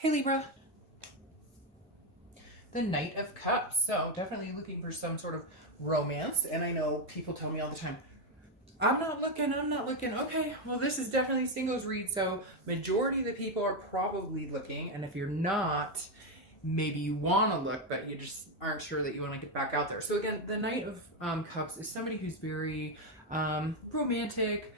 Hey Libra, the Knight of Cups. So definitely looking for some sort of romance. And I know people tell me all the time, I'm not looking. Okay, well this is definitely singles read. So majority of the people are probably looking. And if you're not, maybe you want to look, but you just aren't sure that you want to get back out there. So again, the Knight of Cups is somebody who's very romantic,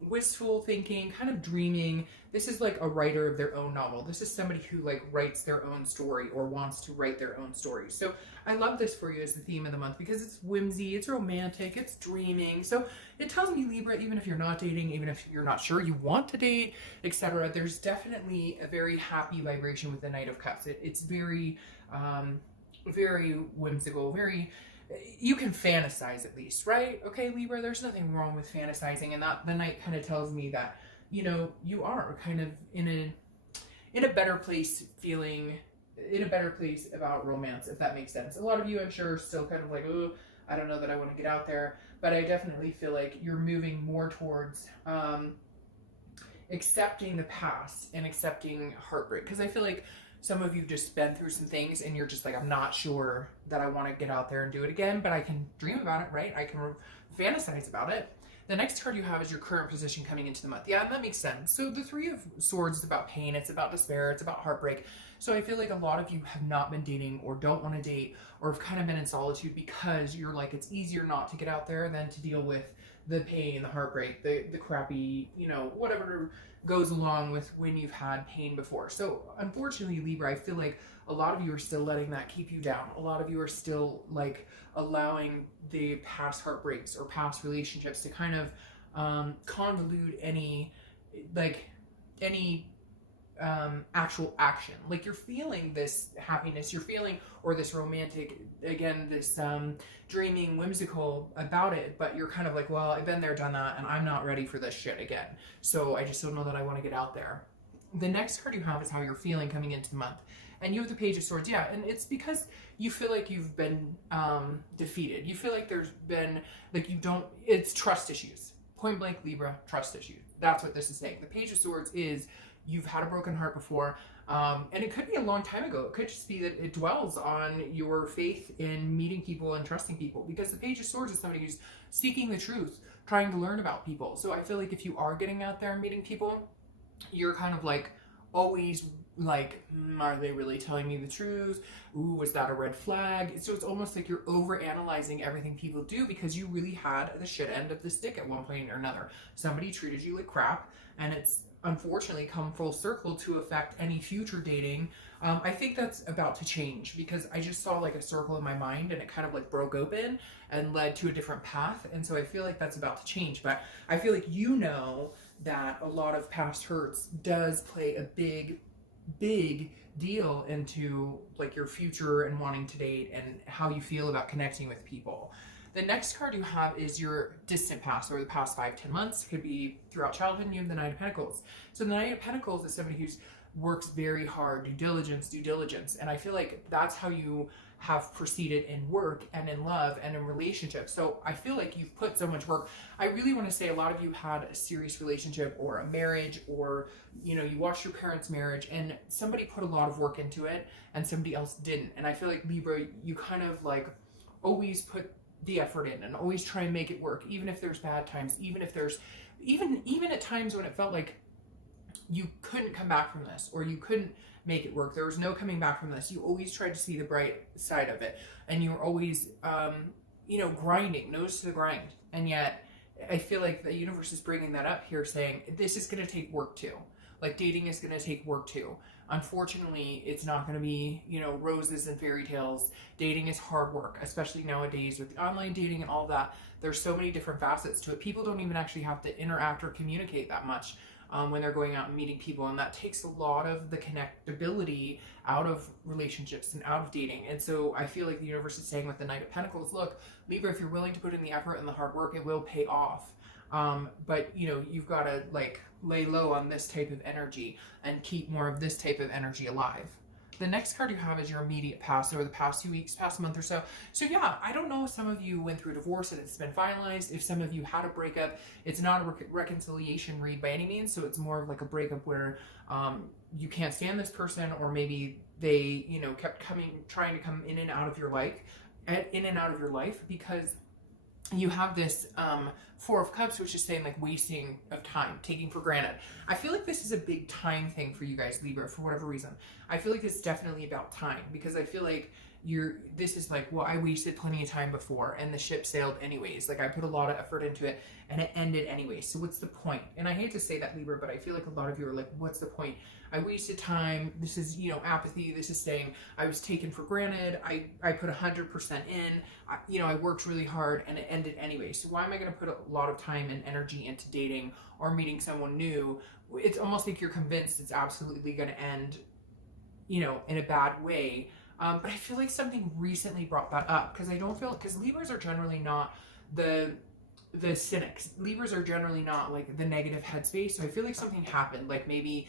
wistful thinking, kind of dreaming. This is like a writer of their own novel. This is somebody who like writes their own story or wants to write their own story. So I love this for you as the theme of the month because it's whimsy, it's romantic, it's dreaming. So it tells me, Libra, even if you're not dating, even if you're not sure you want to date, etc., there's definitely a very happy vibration with the Knight of Cups. It's very, very whimsical, very, you can fantasize at least, right? Okay, Libra, there's nothing wrong with fantasizing, and that the Knight kind of tells me that, you know, you are kind of in a better place, feeling in a better place about romance, if that makes sense. A lot of you, I'm sure, are still kind of like, oh, I don't know that I want to get out there, but I definitely feel like you're moving more towards accepting the past and accepting heartbreak, because I feel like some of you just been through some things and you're just like, I'm not sure that I want to get out there and do it again, but I can dream about it, right? I can fantasize about it. The next card you have is your current position coming into the month. Yeah, that makes sense. So the Three of Swords is about pain, it's about despair, it's about heartbreak. So I feel like a lot of you have not been dating or don't want to date or have kind of been in solitude because you're like, it's easier not to get out there than to deal with the pain, the heartbreak, the crappy, you know, whatever goes along with when you've had pain before. So unfortunately, Libra, I feel like a lot of you are still letting that keep you down. A lot of you are still like allowing the past heartbreaks or past relationships to kind of convolute any actual action. Like you're feeling this happiness, you're feeling, or this romantic, again, this dreaming, whimsical about it, but you're kind of like, well, I've been there, done that, and I'm not ready for this shit again. So I just don't know that I want to get out there. The next card you have is how you're feeling coming into the month. And you have the Page of Swords, yeah, and it's because you feel like you've been defeated. You feel like there's been, like you don't, it's trust issues. Point blank, Libra, trust issues. That's what this is saying. The Page of Swords is, you've had a broken heart before, and it could be a long time ago. It could just be that it dwells on your faith in meeting people and trusting people, because the Page of Swords is somebody who's seeking the truth, trying to learn about people. So I feel like if you are getting out there and meeting people, you're kind of like always like, are they really telling me the truth? Ooh, was that a red flag? So it's almost like you're over analyzing everything people do because you really had the shit end of the stick at one point or another. Somebody treated you like crap, and it's unfortunately come full circle to affect any future dating. I think that's about to change because I just saw like a circle in my mind and it kind of like broke open and led to a different path. And so I feel like that's about to change, but I feel like, you know, that a lot of past hurts does play a big deal into like your future and wanting to date and how you feel about connecting with people. The next card you have is your distant past, or the past 5-10 months. It could be throughout childhood, and you have the Knight of Pentacles. So the Knight of Pentacles is somebody who's works very hard, due diligence. And I feel like that's how you have proceeded in work and in love and in relationships. So I feel like you've put so much work. I really want to say a lot of you had a serious relationship or a marriage, or, you know, you watched your parents' marriage and somebody put a lot of work into it and somebody else didn't. And I feel like, Libra, you kind of like always put the effort in and always try and make it work, even if there's bad times, even if there's even at times when it felt like you couldn't come back from this or you couldn't make it work. There was no coming back from this. You always tried to see the bright side of it, and you were always you know, grinding, nose to the grind. And yet I feel like the universe is bringing that up here, saying this is going to take work too. Like dating is going to take work too. Unfortunately, it's not going to be, you know, roses and fairy tales. Dating is hard work, especially nowadays with online dating and all that. There's so many different facets to it. People don't even actually have to interact or communicate that much when they're going out and meeting people. And that takes a lot of the connectability out of relationships and out of dating. And so I feel like the universe is saying with the Knight of Pentacles, look, Libra, if you're willing to put in the effort and the hard work, it will pay off. But you know, you've got to like lay low on this type of energy and keep more of this type of energy alive. The next card you have is your immediate past, or the past few weeks, past month or so. So yeah, I don't know if some of you went through divorce and it's been finalized. If some of you had a breakup, it's not a reconciliation read by any means. So it's more of like a breakup where you can't stand this person, or maybe they, you know, kept trying to come in and out of your life, because you have this Four of Cups, which is saying like wasting of time, taking for granted. I feel like this is a big time thing for you guys, Libra, for whatever reason. I feel like it's definitely about time, because I feel like this is like, well, I wasted plenty of time before and the ship sailed anyways. Like I put a lot of effort into it and it ended anyways. So what's the point? And I hate to say that, Libra, but I feel like a lot of you are like, what's the point? I wasted time. This is, you know, apathy. This is saying I was taken for granted. I put 100% in, I worked really hard and it ended anyway. So why am I going to put a lot of time and energy into dating or meeting someone new? It's almost like you're convinced it's absolutely going to end, you know, in a bad way. But I feel like something recently brought that up, because because Libras are generally not the cynics. Libras are generally not like the negative headspace. So I feel like something happened, like maybe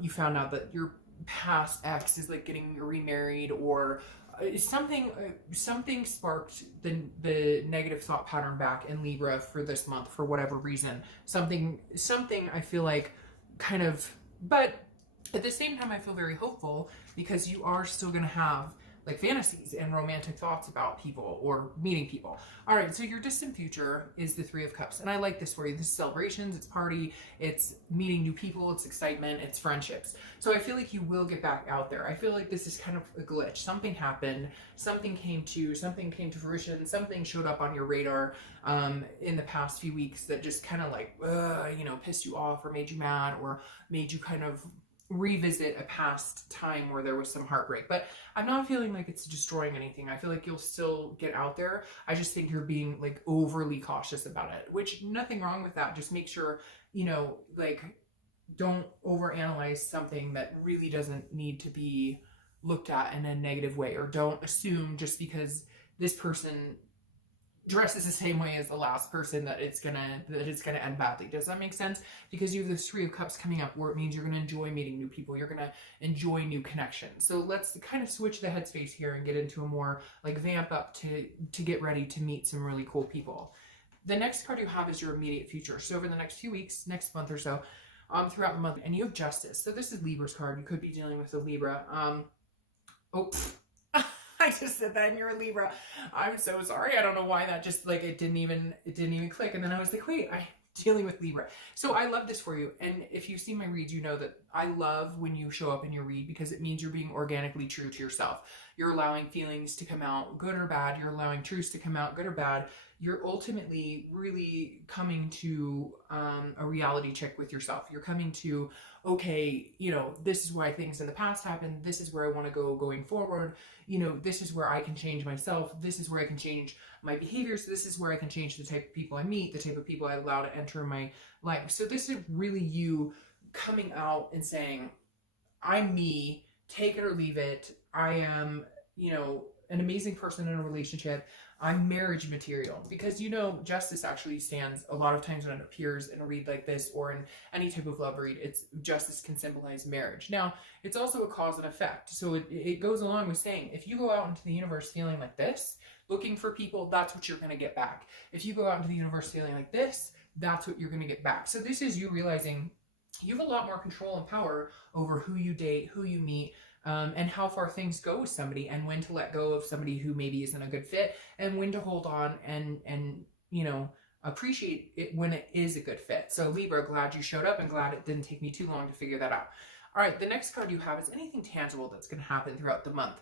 you found out that your past ex is like getting remarried, or something sparked the negative thought pattern back in Libra for this month for whatever reason. Something I feel like kind of, but at the same time I feel very hopeful, because you are still going to have like fantasies and romantic thoughts about people or meeting people. All right, so your distant future is the Three of Cups, and I like this for you. This is celebrations, it's party, it's meeting new people, it's excitement, it's friendships. So I feel like you will get back out there. I feel like this is kind of a glitch. Something happened, something came to fruition, something showed up on your radar in the past few weeks that just kind of like, pissed you off or made you mad or made you kind of revisit a past time where there was some heartbreak. But I'm not feeling like it's destroying anything. I feel like you'll still get out there. I just think you're being like overly cautious about it, which nothing wrong with that. Just make sure, like, don't overanalyze something that really doesn't need to be looked at in a negative way, or don't assume just because this person dresses the same way as the last person that it's gonna end badly. Does that make sense? Because you have this Three of Cups coming up, where it means you're gonna enjoy meeting new people, you're gonna enjoy new connections. So let's kind of switch the headspace here and get into a more like vamp up to get ready to meet some really cool people. The next card you have is your immediate future. So over the next few weeks, next month or so, throughout the month, and you have Justice. So this is Libra's card. You could be dealing with a Libra. I just said that and you're a Libra. I'm so sorry. I don't know why that just like, it didn't even click. And then I was like, wait, I'm dealing with Libra. So I love this for you. And if you see my reads, you know that I love when you show up in your read, because it means you're being organically true to yourself. You're allowing feelings to come out good or bad. You're allowing truths to come out good or bad. You're ultimately really coming to a reality check with yourself. You're coming to, okay, this is why things in the past happened. This is where I want to go going forward. This is where I can change myself. This is where I can change my behaviors. This is where I can change the type of people I meet, the type of people I allow to enter my life. So this is really you coming out and saying, I'm me, take it or leave it. I am, an amazing person in a relationship. I'm marriage material, because Justice actually stands a lot of times when it appears in a read like this, or in any type of love read. Justice can symbolize marriage. Now, it's also a cause and effect. So it goes along with saying, if you go out into the universe feeling like this, looking for people, that's what you're going to get back. If you go out into the universe feeling like this, that's what you're going to get back. So this is you realizing you have a lot more control and power over who you date, who you meet, and how far things go with somebody, and when to let go of somebody who maybe isn't a good fit, and when to hold on and appreciate it when it is a good fit. So Libra, glad you showed up, and glad it didn't take me too long to figure that out. All right, the next card you have is anything tangible that's going to happen throughout the month.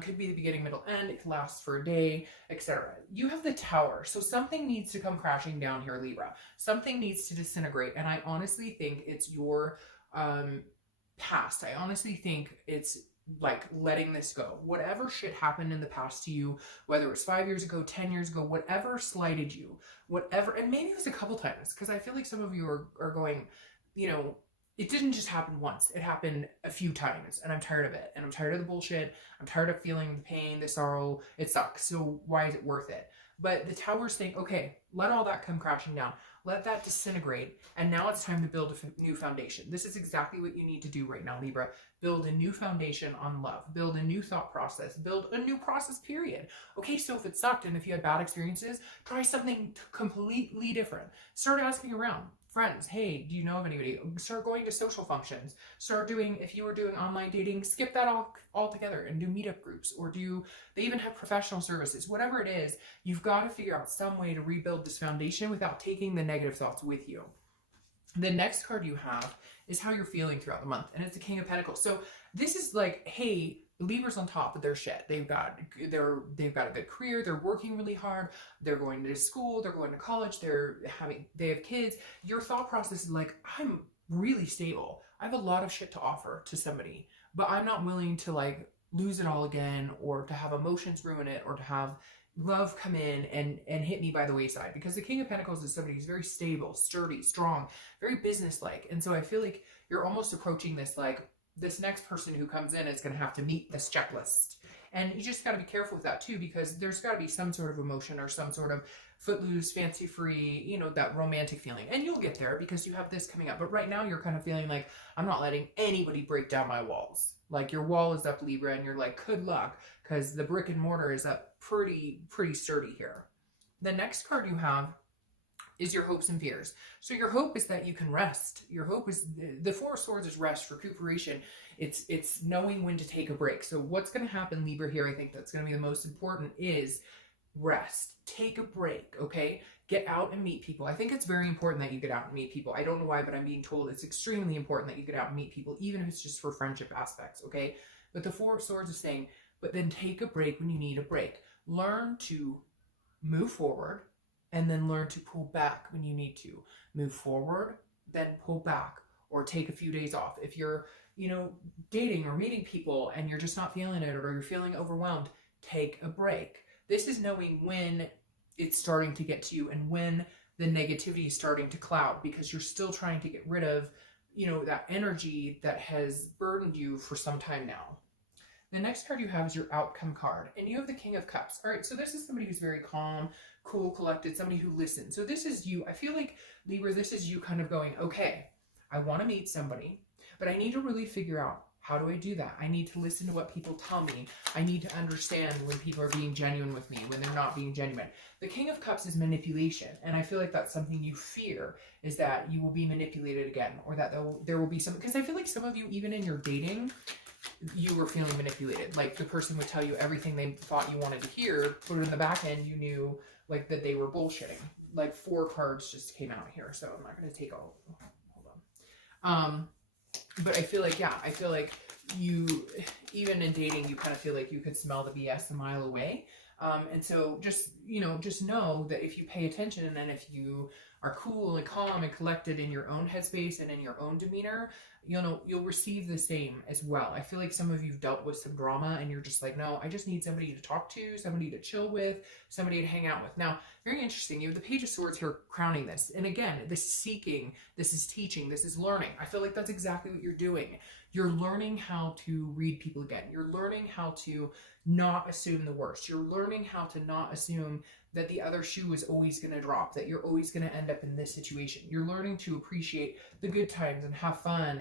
Could be the beginning, middle, end. It could last for a day, etc. You have the Tower. So something needs to come crashing down here, Libra. Something needs to disintegrate. And I honestly think it's your past. I honestly think it's like letting this go. Whatever shit happened in the past to you, whether it was 5 years ago, 10 years ago, whatever slighted you, whatever, and maybe it was a couple times, because I feel like some of you are going, it didn't just happen once. It happened a few times, and I'm tired of it. And I'm tired of the bullshit. I'm tired of feeling the pain, the sorrow. It sucks. So why is it worth it? But the Tower's saying, okay, let all that come crashing down. Let that disintegrate. And now it's time to build a new foundation. This is exactly what you need to do right now, Libra. Build a new foundation on love. Build a new thought process. Build a new process, period. Okay, so if it sucked and if you had bad experiences, try something completely different. Start asking around. Friends, hey, do you know of anybody? Start going to social functions. Start doing, if you were doing online dating, skip that all together and do meetup groups, or they even have professional services. Whatever it is, you've got to figure out some way to rebuild this foundation without taking the negative thoughts with you. The next card you have is how you're feeling throughout the month, and it's the King of Pentacles. So this is like, hey, Libra's on top of their shit. They've got a good career. They're working really hard. They're going to school. They're going to college. They have kids. Your thought process is like, I'm really stable. I have a lot of shit to offer to somebody, but I'm not willing to like lose it all again, or to have emotions ruin it, or to have love come in and hit me by the wayside. Because the King of Pentacles is somebody who's very stable, sturdy, strong, very businesslike. And so I feel like you're almost approaching this like, this next person who comes in is going to have to meet this checklist. And you just got to be careful with that too, because there's got to be some sort of emotion or some sort of footloose, fancy free, you know, that romantic feeling. And you'll get there because you have this coming up. But right now you're kind of feeling like, I'm not letting anybody break down my walls. Like your wall is up, Libra, and you're like, good luck, because the brick and mortar is up pretty sturdy here. The next card you have is your hopes and fears. So your hope is that you can rest. Your hope is, the Four of Swords is rest, recuperation. It's knowing when to take a break. So what's going to happen, Libra, here, I think that's going to be the most important, is rest. Take a break, okay? Get out and meet people. I think it's very important that you get out and meet people. I don't know why, but I'm being told it's extremely important that you get out and meet people, even if it's just for friendship aspects, okay? But the Four of Swords is saying, but then take a break when you need a break. Learn to move forward, and then learn to pull back when you need to. Move forward, then pull back, or take a few days off. If you're, you know, dating or meeting people and you're just not feeling it, or you're feeling overwhelmed, take a break. This is knowing when it's starting to get to you and when the negativity is starting to cloud, because you're still trying to get rid of, you know, that energy that has burdened you for some time now. The next card you have is your outcome card, and you have the King of Cups. All right, so this is somebody who's very calm, cool, collected, somebody who listens. So this is you. I feel like, Libra, this is you kind of going, okay, I want to meet somebody, but I need to really figure out, how do I do that? I need to listen to what people tell me. I need to understand when people are being genuine with me, when they're not being genuine. The King of Cups is manipulation, and I feel like that's something you fear, is that you will be manipulated again, or that there will be some, because I feel like some of you, even in your dating, you were feeling manipulated. Like the person would tell you everything they thought you wanted to hear, but in the back end you knew like that they were bullshitting. Like 4 cards just came out here, so I'm not going to take all. Hold on. But I feel like, yeah, I feel like you, even in dating, you kind of feel like you could smell the BS a mile away. And so just, you know, just know that if you pay attention, and if you are cool and calm and collected in your own headspace and in your own demeanor, you know, you'll receive the same as well. I feel like some of you've dealt with some drama and you're just like, no, I just need somebody to talk to, somebody to chill with, somebody to hang out with. Now, very interesting. You have the Page of Swords here crowning this. And again, this is seeking, this is teaching, this is learning. I feel like that's exactly what you're doing. You're learning how to read people again. You're learning how to not assume the worst. You're learning how to not assume that the other shoe is always going to drop, that you're always going to end up in this situation. You're learning to appreciate the good times and have fun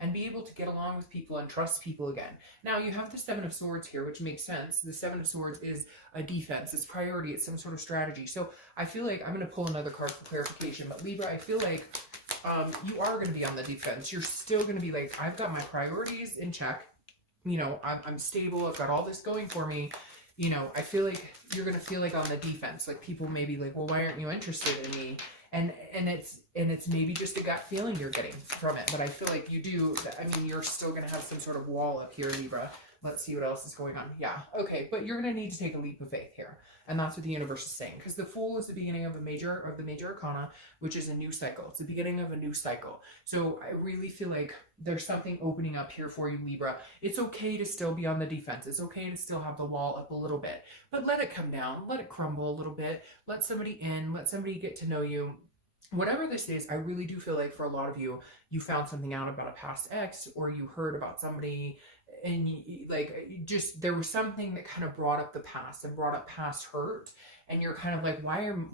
and be able to get along with people and trust people again. Now, you have the Seven of Swords here, which makes sense. The Seven of Swords is a defense, it's priority, it's some sort of strategy. So I feel like, I'm going to pull another card for clarification, but Libra, I feel like you are going to be on the defense. You're still going to be like, I've got my priorities in check. You know, I'm stable. I've got all this going for me. You know, I feel like you're going to feel like on the defense. Like people may be like, well, why aren't you interested in me? And it's maybe just a gut feeling you're getting from it. But I feel like you do. I mean, you're still going to have some sort of wall up here, Libra. Let's see what else is going on. Yeah. Okay. But you're going to need to take a leap of faith here. And that's what the universe is saying. Because the Fool is the beginning of the major arcana, which is a new cycle. It's the beginning of a new cycle. So I really feel like there's something opening up here for you, Libra. It's okay to still be on the defense. It's okay to still have the wall up a little bit. But let it come down. Let it crumble a little bit. Let somebody in. Let somebody get to know you. Whatever this is, I really do feel like for a lot of you, you found something out about a past ex, or you heard about somebody like just there was something that kind of brought up the past and brought up past hurt, and you're kind of like,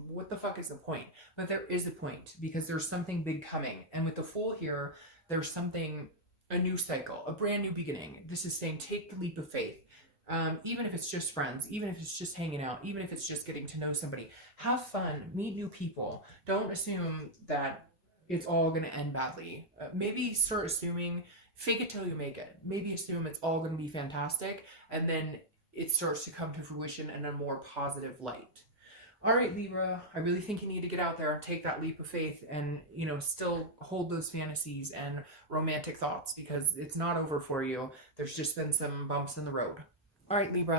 what the fuck is the point? But there is a point, because there's something big coming. And with the Fool here, there's something, a new cycle, a brand new beginning. This is saying take the leap of faith. Even if it's just friends, even if it's just hanging out, even if it's just getting to know somebody, have fun, meet new people. Don't assume that it's all going to end badly. Maybe start assuming, fake it till you make it. Maybe assume it's all going to be fantastic, and then it starts to come to fruition in a more positive light. All right, Libra, I really think you need to get out there and take that leap of faith, and, you know, still hold those fantasies and romantic thoughts, because it's not over for you. There's just been some bumps in the road. All right, Libra.